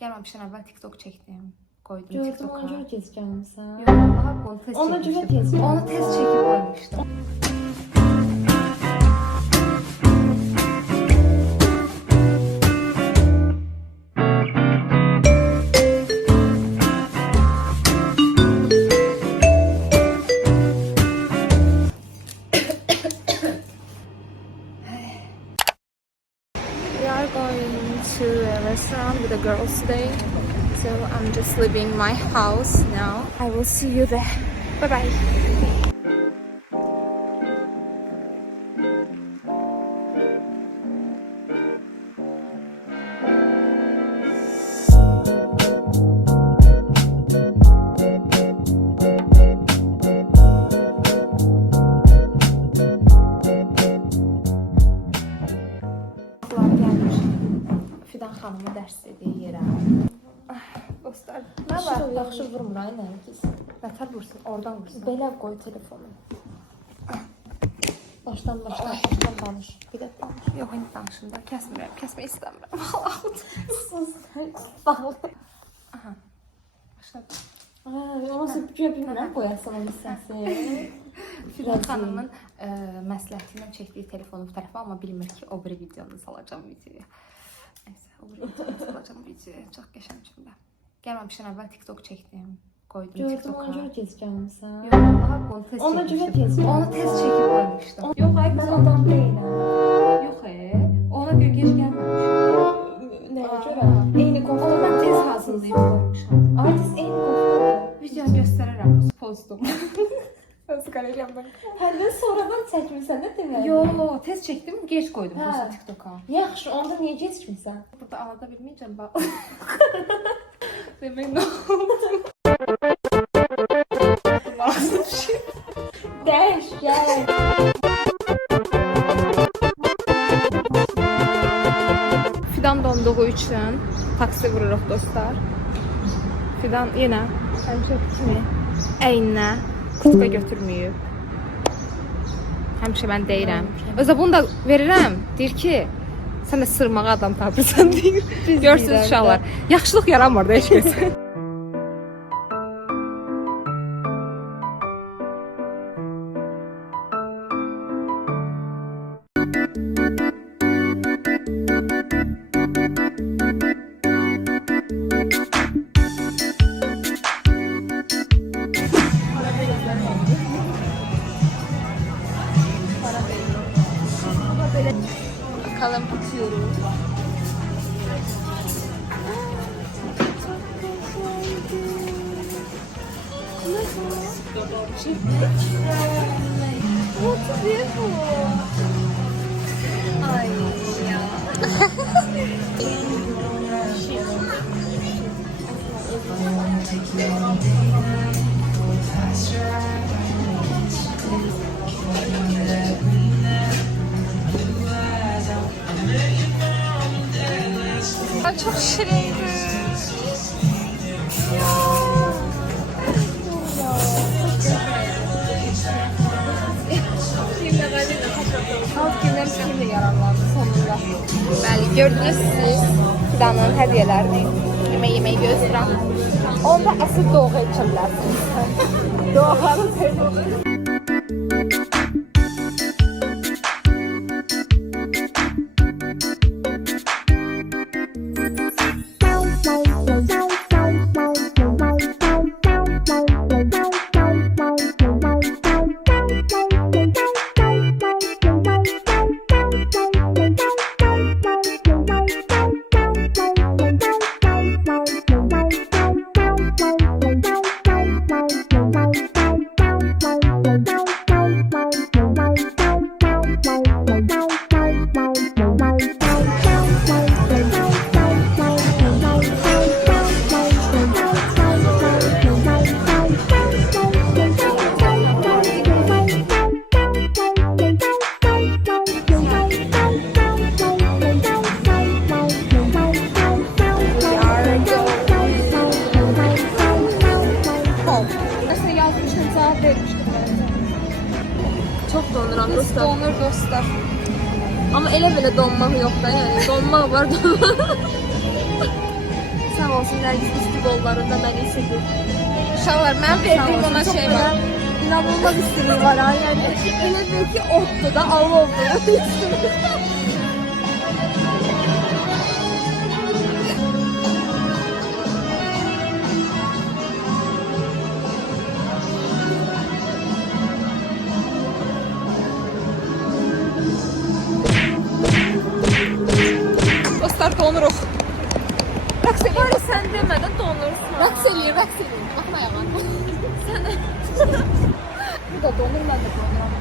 Gəlməmişdən əvvəl TikTok çəkdim. Qoydum Gördüm, TikTok'a. ona görə tez gəlmişsən. Yox, Allah, onu tez Ona görə çəkmişdim. tez gəlmişsən. Onu tez çəkib qoymuşdum. We are going to a restaurant with the girls today. So I'm just leaving my house now. I will see you there. Bye bye. Fidan xanımı dərs dediyi yerə. Dostlar, nə var? Yaxşı vurmur ay Nərgiz. Nətər vursun, oradan vursun. Belə qoy telefonu. Başdan danış. Bir də danış. Yox, indi danışım da. Kəsmək istəmirəm. Vallahi. Sus. Bağlı. Aha. Başladı. Ona söküyə bilmirəm qoyasan onun səsi. Fidan xanımın məsləhəti ilə çəkdiyi telefonu bu tərəfə, amma bilmir ki, o biri videonu salacağım videoya. Nəysə, o biri videonu salacağım videoya. Çox qəşəngimdə. Gəlməmişdən əvvəl TikTok çəkdim. Qoydum Gördüm, TikTok'a. ona görə tez gəlmişsən. Yox, Allah, onu tez Ona görə çəkmişdim. tez gəlmişsən. Onu tez çəkib qoymuşdum. Yox, ay mən adam deyiləm. Yox, ona görə gec gəlməmişdim. Nəyə görə? Eyni Onu qofta mən tez hazırlayıb qoymuşam. Artist eyni qoftadır. Videonu göstərərəm, postum. Özgər eləyəm. Hələ sonradan çəkmirsən, nə demək? Yox, tez çəkdim, gec qoydum Hə. prosta TikTok'a. Yaxşı, onda niyə keçmirsən? Burada alada bilməyəcəm bax. Demək nə oldu? Nasıl bir şey? Dəş, gəl. Fidan donduğu üçün taksi vururuq dostlar. Fidan yenə həmişə kimi əyninə kutka götürməyib. Həmişə mən deyirəm. Özə bunu da verirəm. Deyir ki, sən də sırmağa adam tapırsan deyir. Görürsünüz uşaqlar. Yaxşılıq yaramır da heç kəs. Bakalım tutuyoruz. What beautiful. Ay ya. Ay, çok şirindi. Alt günler şimdi yararlandı sonunda. Bəli, gördünüz siz Fidanın hədiyələrini. Yemək gözləyirəm. Onda əsl doğu içə bilərsiniz. Doğanın sevdiğini. Çok donuram dostlar. Donur dostlar. Ama elə belə donmaq yox da, yəni donmaq var, donmaq. Sağ olsun Nərgiz üstü qollarında məni hissediyor. Uşaqlar, mən verdim ona Çok şey böyle var. İnanılmaz üstünlüğü var ha yani. Elə bil ki otdu da alovdu. Dostlar, donuruq. Rəqs Var eləyir, ya sen demeden donursun. rəqs eləyir, rəqs eləyir. Baxın ayağına. Bu da donur, mən də donuram.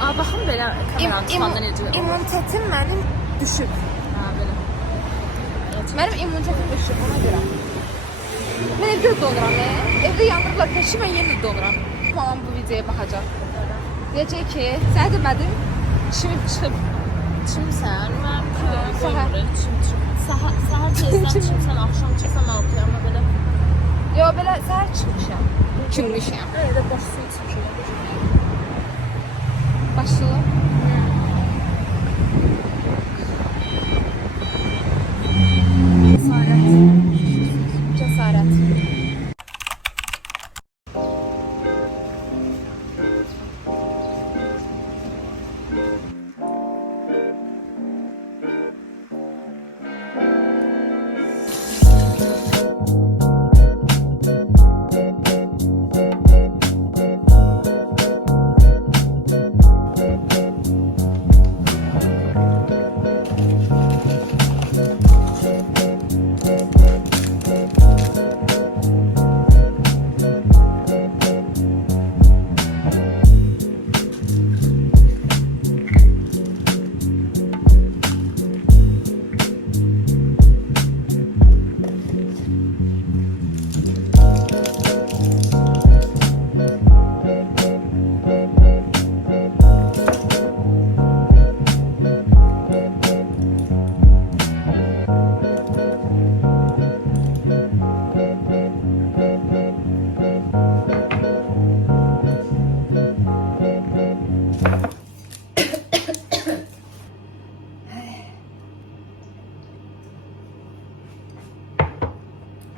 Mən Baxın belə kameranın çıxanda necə olur. immunitetim mənim düşüb. Ha belə. Mənim immunitetim düşüb, ona görə. Mən evdə donuram, evdə yanırlar, peşi mən yenə donuram. Falan bu videoya baxacaq. Deyəcək ki, sənə demədim, çimib çıxıb. Çimsən, mən Səhər. Səhər tezdən çimsən, axşam çıxsan altıya amma belə. Yo, belə səhər çıxmışam. Çimmişəm. Elə boş su içmişəm. Başlı. Cəsarət.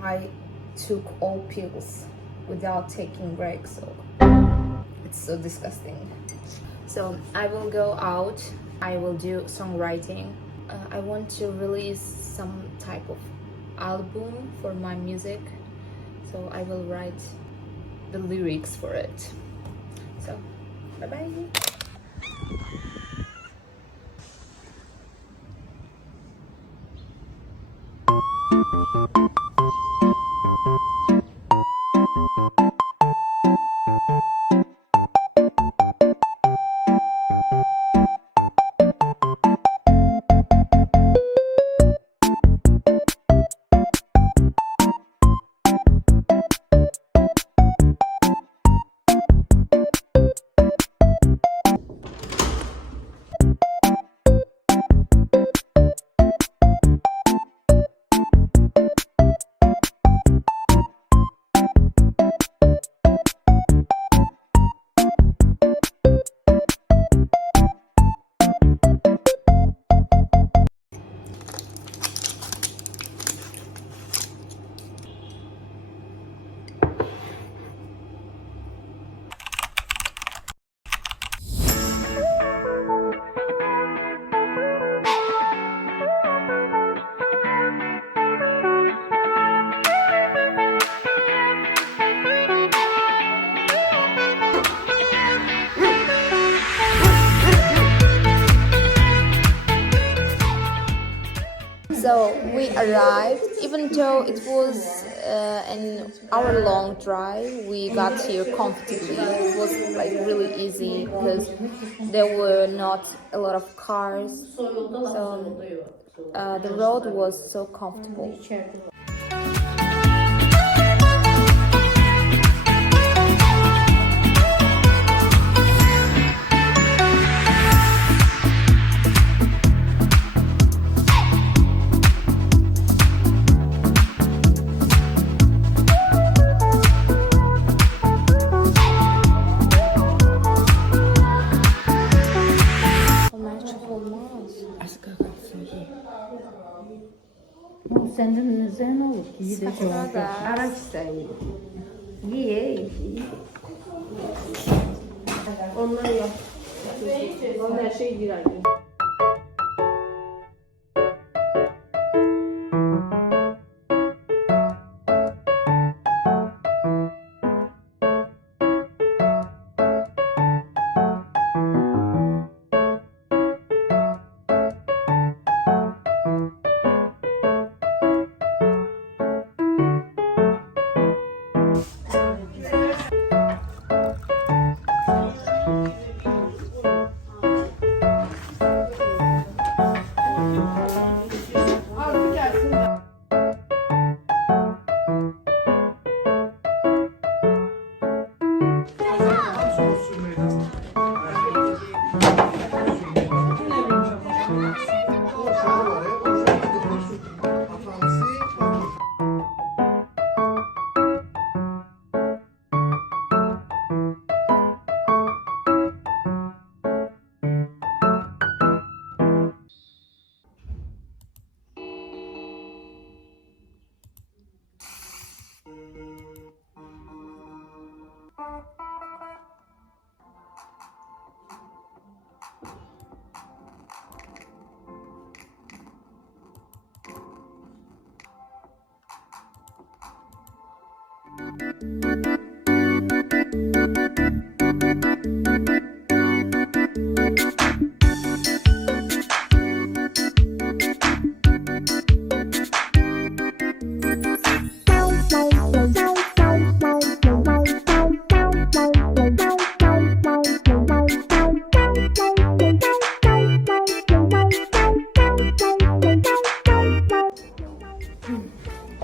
I took all pills without taking breaks, so it's so disgusting. So I will go out, I will do songwriting. I want to release some type of album for my music, so I will write the lyrics for it. So bye bye. So we arrived, even though it was an hour-long drive, we got here comfortably. It was like really easy because there were not a lot of cars, so the road was so comfortable. Senden üzerine olur. İyi de Saçma cevap da. ver. Ara sen. İyi. Onlar yok. Onlar her şey girer.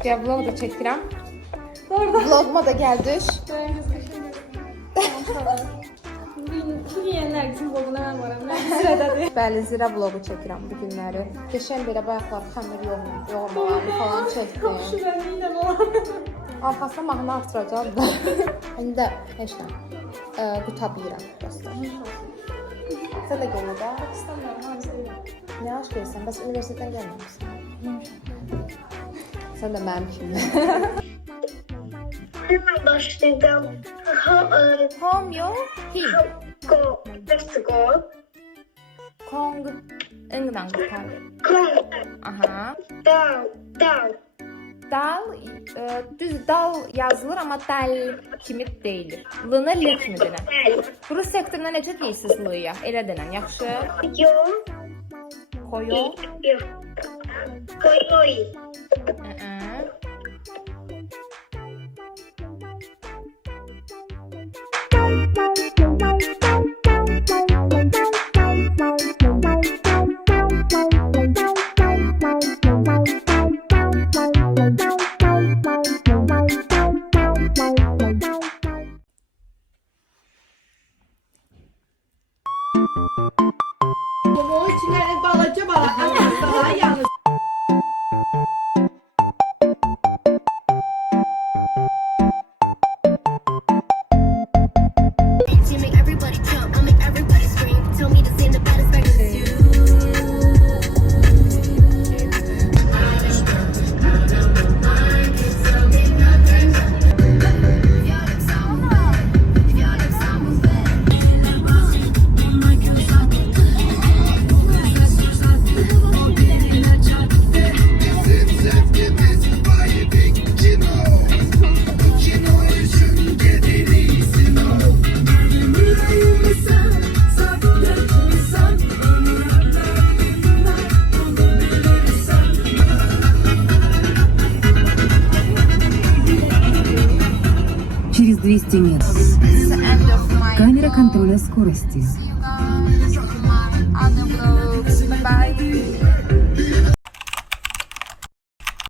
Ya vlog da çəkirəm. Vloguma da gəldik. Yiyenler için bugüne ben varım. Sıradadır. Bəli, zirə vlogu çəkirəm bu günləri. Keçən belə bayaqlar xəmir yoğurmalarını falan çəkdim. Şuranın yine var. Arxasına mahnı artıracağım da. İndi də heç nə. Qutab yeyirəm dostlar. Sən də gələ də. İstemiyorum. Hamısı Nə aşk edirsən? Bəs universitetdən gəlməmişsən. Sən də mənim kimi. Hemen başlayacağım. Home yo, him. Go. Let's go. Kong. Ingnan qutar. Come. Aha. Down. Down. Dal, düz dal yazılır amma dal kimi deyilir. L-nı L kimi denən. Rus sektorunda necə deyirsiniz L-ya? Elə denən, yaxşı? Yo. Koyo. Yo. Koy. Babamın içine balaca bala. Daha yalnız. You make everybody jump, I make everybody scream. Tell me to sing the baddest record is you. Через 200 метров. Камера контроля скорости. Other vlogs. Bye bye.